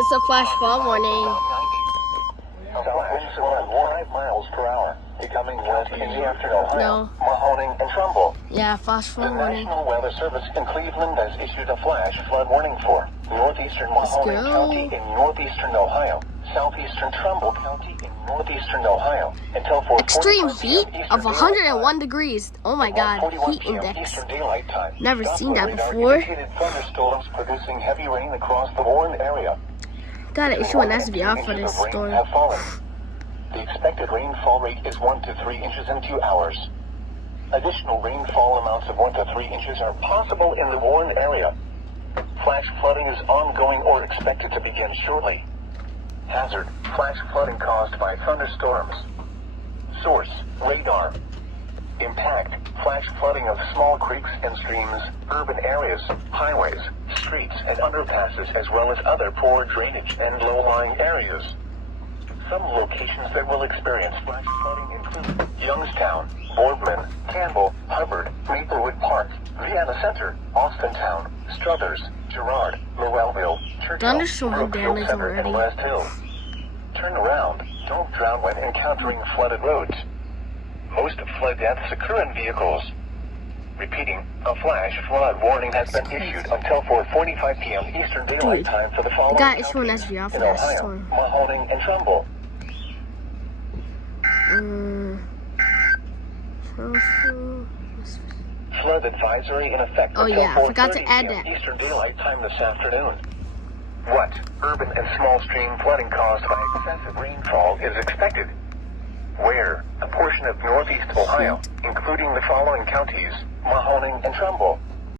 It's a flash flood warning. South winds around 5 miles per hour, becoming west in the afternoon. No. Mahoning and Trumbull. Yeah, flash The flood warning. National Weather Service in Cleveland has issued a flash flood warning for northeastern Mahoning go. County in northeastern Ohio, southeastern Trumbull County in northeastern Ohio, until 4:45 Extreme heat p.m. of Eastern 101 degrees. Oh my God, 1:41 heat p.m. index. Eastern Daylight Time. Never seen that Doppler radar before. indicated thunderstorms producing heavy rain across the Warren area. Gotta issue an SVR for this storm. Have fallen. The expected rainfall rate is 1 to 3 inches in 2 hours. Additional rainfall amounts of 1 to 3 inches are possible in the Warren area. Flash flooding is ongoing or expected to begin shortly. Hazard: flash flooding caused by thunderstorms. Source: radar. Impact: flash flooding of small creeks and streams, urban areas, highways, streets, and underpasses, as well as other poor drainage and low-lying areas. Some locations that will experience flash flooding include Youngstown, Boardman, Campbell, Hubbard, Maplewood Park, Vienna Center, Austintown, Struthers, Girard, Lowellville, Churchill, Thunderstorm Brookfield damage Center, already. and West Hill. Turn around. Don't drown when encountering flooded roads. Most flood deaths occur in vehicles. Repeating, a flash flood warning has been issued until 4:45 p.m. Eastern Daylight Time for the following gotta issue an counties SVR for in that Ohio, storm. Mahoning, and Trumbull. Flood advisory in effect Oh, until yeah, I forgot to 4:30 add p.m. that. Eastern Daylight Time this afternoon. What urban and small stream flooding caused by excessive rainfall is expected? Where? A portion of northeast Ohio, including the following counties: Mahoning and Trumbull,